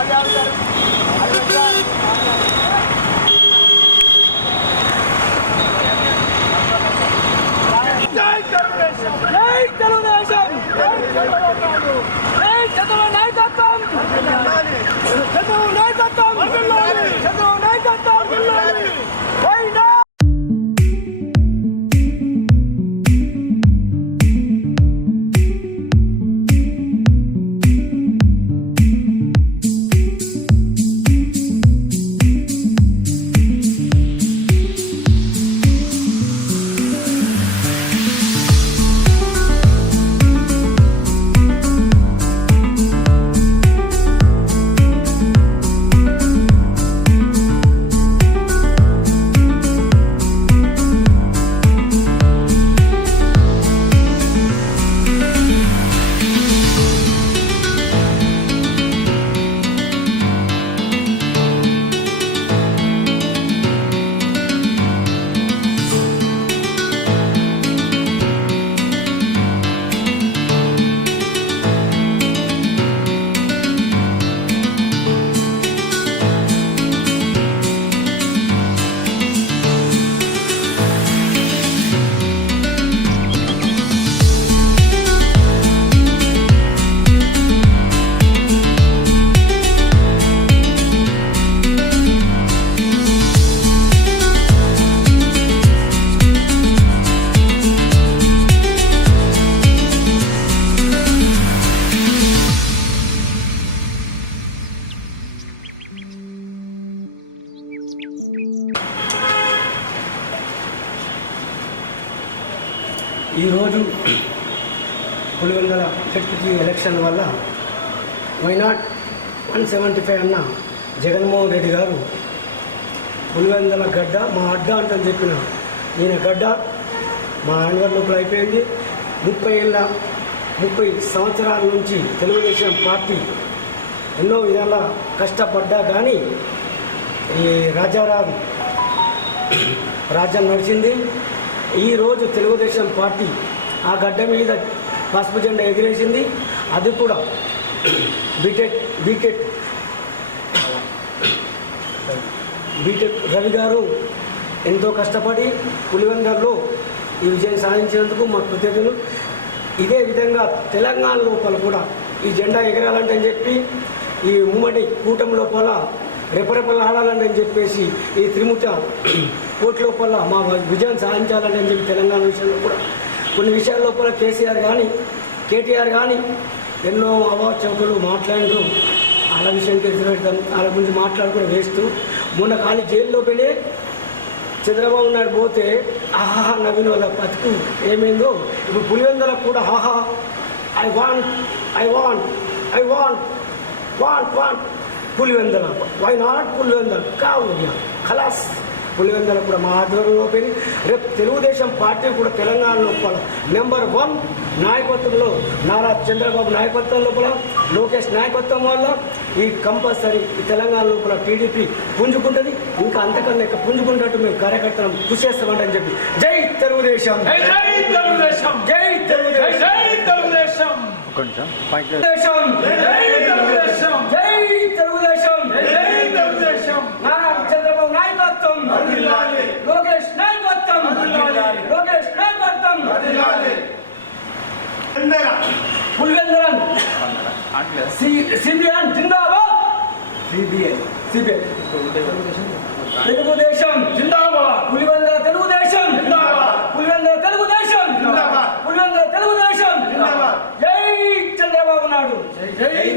అధికారులు ఈరోజు పులివెందల ఫిఫ్త్కి ఎలక్షన్ వల్ల why not one seventy five అన్న జగన్మోహన్ రెడ్డి గారు పులివెందల గడ్డ మా అడ్డ అంటని చెప్పిన ఈయన గడ్డ మా ఆయనగారి లోపల అయిపోయింది. ముప్పై ఏళ్ళ ముప్పై సంవత్సరాల నుంచి తెలుగుదేశం పార్టీ ఎన్నో విధాల కష్టపడ్డా కానీ ఈ రాజారావు రాజ్యం నడిచింది. ఈరోజు తెలుగుదేశం పార్టీ ఆ గడ్డ మీద పసుపు జెండా ఎగిరేసింది. అది కూడా బీటెక్ బీటెక్. బీటెక్ రవి గారు ఎంతో కష్టపడి పులివెందర్లో ఈ విజయం సాధించినందుకు మా కృతజ్ఞతలు. ఇదే విధంగా తెలంగాణ లోపల కూడా ఈ జెండా ఎగరాలంటే అని చెప్పి ఈ ఉమ్మడి కూటమి లోపల రెపరెపలు అని చెప్పేసి ఈ త్రిముఖ కోట్ లోపల మా విజయం సాధించాలని అని చెప్పి తెలంగాణ విషయంలో కూడా కొన్ని విషయాల లోపల కేసీఆర్ కానీ కేటీఆర్ కానీ ఎన్నో అవాచకులు మాట్లాడారు వాళ్ళ విషయం తెలిసి వాళ్ళ గురించి మాట్లాడుకుని వేస్తూ మొన్న ఖాళీ జైల్లోపలే చంద్రబాబు నాయుడు పోతే ఆహా నవీన్ వాళ్ళ బతుకు ఏమైందో ఇప్పుడు పులివెందులకు కూడా ఆహా I want I want I want want want Pulivendula. Why not Pulivendula? కావు ఖలాస్ పులివెందల కూడా మా ఆధ్వర్యంలో పోయి రేపు తెలుగుదేశం పార్టీ కూడా తెలంగాణ లోపల నెంబర్ వన్ నాయకత్వంలో నారా చంద్రబాబు నాయకత్వం లోపల లోకేష్ నాయకత్వం వల్ల ఈ కంపల్సరీ ఈ తెలంగాణ లోపల టీడీపీ పుంజుకుంటుంది. ఇంకా అంతకన్నా ఇంకా పుంజుకుంటట్టు మేము కార్యకర్తలను కృషి చేస్తామంటని చెప్పి. జై తెలుగుదేశం! జై తెలుగుదేశం! జై తెలుగుదేశం! కొంచెం పైకి తెలుగుదేశం జై తెలుగుదేశం జై తెలుగుదేశం జై జై తెలుగుదేశం నారా చంద్రబాబు నాయకత్వం వర్ధిల్లాలి. లోకేష్ నాయకత్వం వర్ధిల్లాలి. లోకేష్ నాయకత్వం అందరా పులివెందులన్ సిబిఎన్ జిందాబాద్ సిబిఐ సిబిఐ తెలుగుదేశం జిందాబాద్ పులివెందుల తెలుగుదేశం జిందాబాద్. పులివెందుల తెలుగుదేశం జిందాబాద్. పులివెందుల తెలుగుదేశం జిందాబాద్. జై చంద్రబాబు నాయుడు